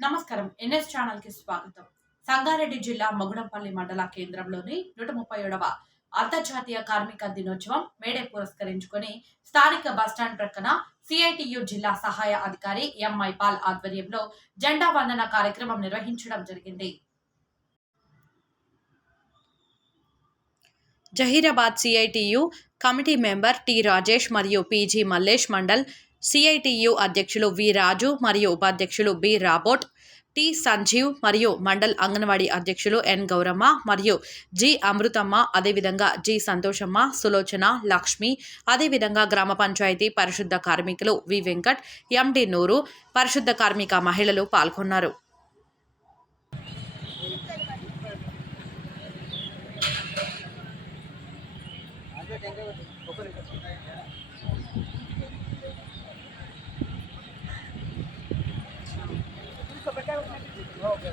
నమస్కారం. ఎన్ఎస్ ఛానల్కి స్వాగతం. సంగారెడ్డి జిల్లా మగుడంపల్లి మండల కేంద్రంలోని నూట ముప్పై ఏడవ అంతర్జాతీయ కార్మిక దినోత్సవం మేడే పురస్కరించుకుని స్థానిక బస్టాండ్ ప్రక్కన సిఐటియు జిల్లా సహాయ అధికారి ఎం మైపాల్ ఆధ్వర్యంలో జెండా వందన కార్యక్రమం నిర్వహించడం జరిగింది. Zaheerabad CITU committee member T Rajesh మరియు పీజీ మల్లేష్ మండల్ సిఐటియు అధ్యక్షులు వి రాజు మరియు ఉపాధ్యక్షులు బి రాబోట్ టి సంజీవ్ మరియు మండల్ అంగన్వాడీ అధ్యక్షులు ఎన్ గౌరమ్మ మరియు జి అమృతమ్మ అదేవిధంగా జి సంతోషమ్మ సులోచన లక్ష్మి అదేవిధంగా గ్రామ పంచాయతీ పరిశుద్ధ కార్మికులు వి వెంకట్ ఎండి నూరు పరిశుద్ధ కార్మిక మహిళలు పాల్గొన్నారు. ఓకే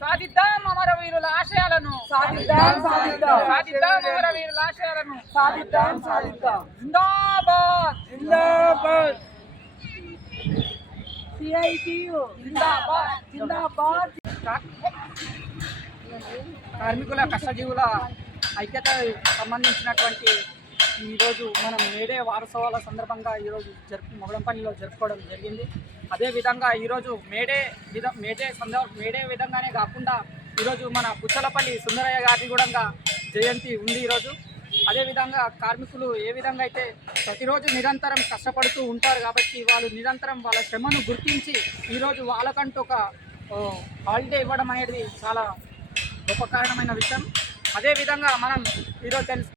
సాధిద్దాం అమరవీరుల ఆశయాలను. సాధిద్దాం సాధిద్దాం. సాధిద్దాం అమరవీరుల ఆశయాలను. సాధిద్దాం సాధిద్దాం. జిందాబాద్. జిందాబాద్. సిఐటియు. జిందాబాద్. జిందాబాద్. కార్మికుల కష్టజీవుల ఐక్యత సంబంధించినటువంటి ఈరోజు మనం మేడే వారసవాల సందర్భంగా ఈరోజు జరుపు మొగడంపల్లిలో జరుపుకోవడం జరిగింది. అదేవిధంగా ఈరోజు మేడే విధ మేడే సందర్భ మేడే విధంగానే కాకుండా ఈరోజు మన పుచ్చలపల్లి సుందరయ్య గారి కూడా జయంతి ఉంది ఈరోజు. అదేవిధంగా కార్మికులు ఏ విధంగా అయితే ప్రతిరోజు నిరంతరం కష్టపడుతూ ఉంటారు కాబట్టి వాళ్ళు నిరంతరం వాళ్ళ శ్రమను గుర్తించి ఈరోజు వాళ్ళకంటూ ఒక హాలిడే ఇవ్వడం అనేది చాలా గొప్ప కారణమైన విషయం. అదేవిధంగా మనం ఈరోజు తెలుసు